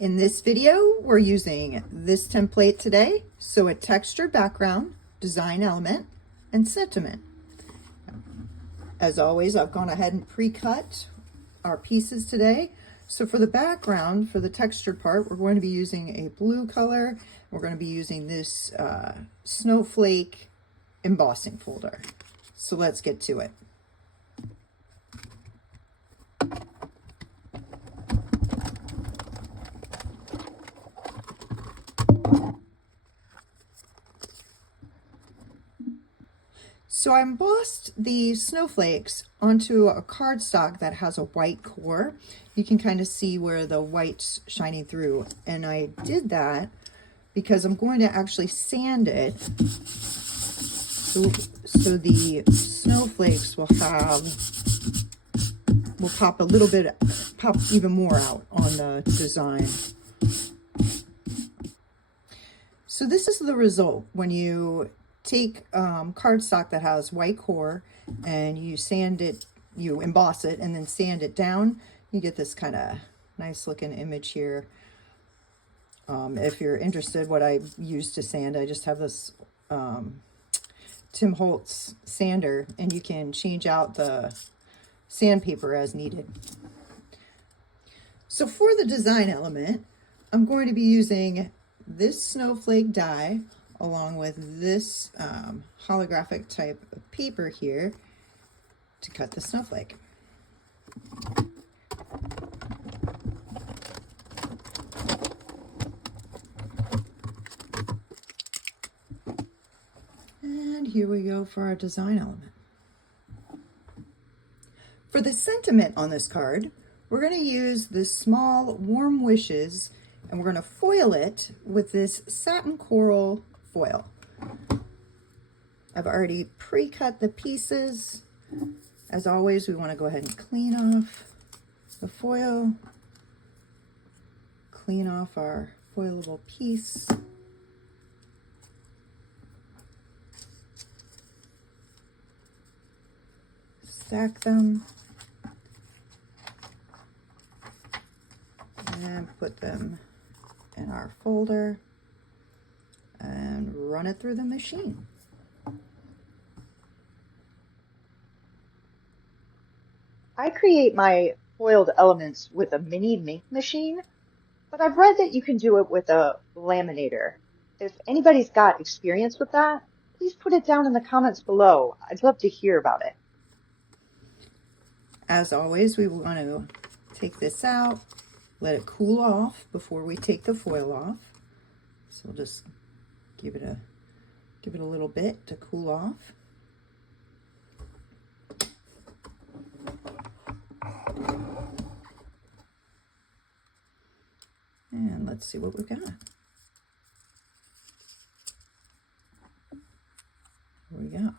In this video, we're using this template today. So a textured background, design element, and sentiment. As always, I've gone ahead and pre-cut our pieces today. So for the background, for the textured part, we're going to be using a blue color. We're going to be using this snowflake embossing folder. So let's get to it. So I embossed the snowflakes onto a cardstock that has a white core. You can kind of see where the white's shining through. And I did that because I'm going to actually sand it so the snowflakes will pop a little bit, pop even more out on the design. So this is the result when you take cardstock that has white core and you sand it, you emboss it and then sand it down, you get this kind of nice looking image here. If you're interested, what I use to sand, I just have this Tim Holtz sander, and you can change out the sandpaper as needed. So for the design element, I'm going to be using this snowflake die along with this holographic type of paper here to cut the snowflake. And here we go for our design element. For the sentiment on this card, we're going to use this small warm wishes, and we're going to foil it with this satin coral foil. I've already pre-cut the pieces. As always, we want to go ahead and clean off the foil, clean off our foilable piece. Stack them and put them in our folder and run it through the machine. I create my foiled elements with a mini mink machine, but I've read that you can do it with a laminator. If anybody's got experience with that, please put it down in the comments below. I'd love to hear about it. As always, we want to take this out, let it cool off before we take the foil off. So we'll just give it a little bit to cool off. And let's see what we've got. Here we go.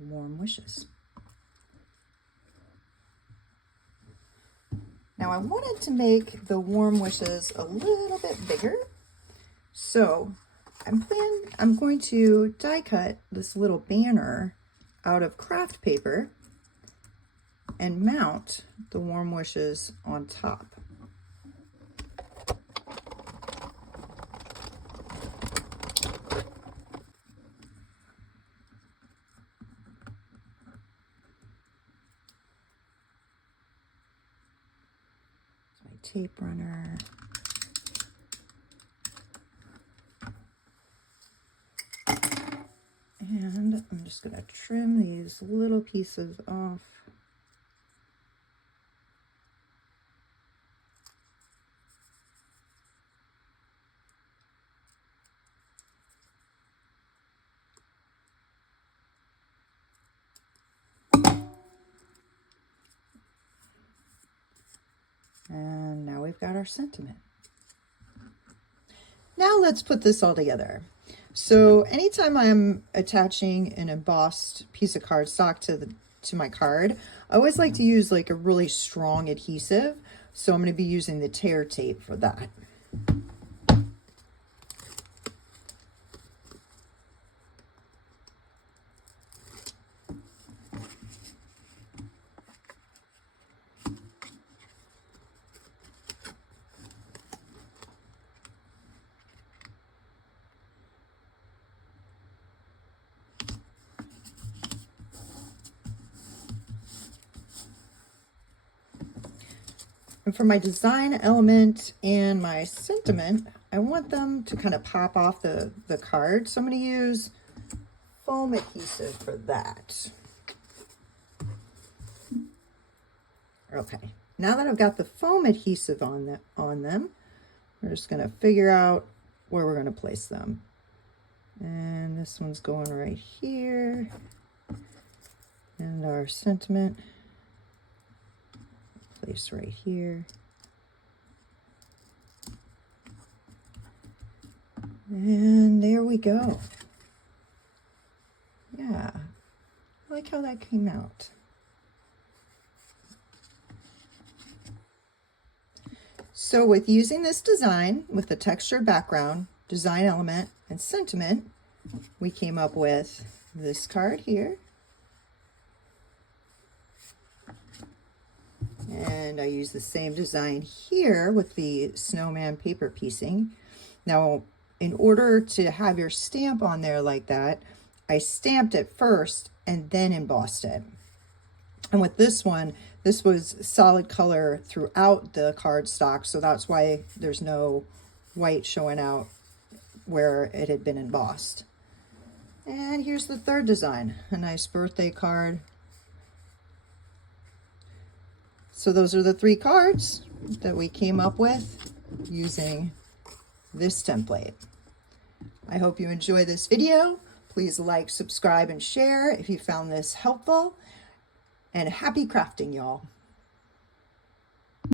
Warm wishes. Now I wanted to make the warm wishes a little bit bigger. So I'm going to die cut this little banner out of craft paper and mount the warm wishes on top. My tape runner. And I'm just going to trim these little pieces off. And now we've got our sentiment. Now let's put this all together. So anytime I'm attaching an embossed piece of cardstock to my card, I always like to use like a really strong adhesive. So I'm going to be using the tear tape for that. And for my design element and my sentiment, I want them to kind of pop off the card. So I'm going to use foam adhesive for that. Okay, now that I've got the foam adhesive on them, we're just going to figure out where we're going to place them. And this one's going right here. And our sentiment, place right here. And there we go. Yeah, I like how that came out. So with using this design, with the textured background, design element, and sentiment, we came up with this card here. And I use the same design here with the snowman paper piecing. Now, in order to have your stamp on there like that, I stamped it first and then embossed it. And with this one, this was solid color throughout the cardstock, so that's why there's no white showing out where it had been embossed. And here's the third design, a nice birthday card. So those are the 3 cards that we came up with using this template. I hope you enjoy this video. Please like, subscribe, and share if you found this helpful. And happy crafting, y'all.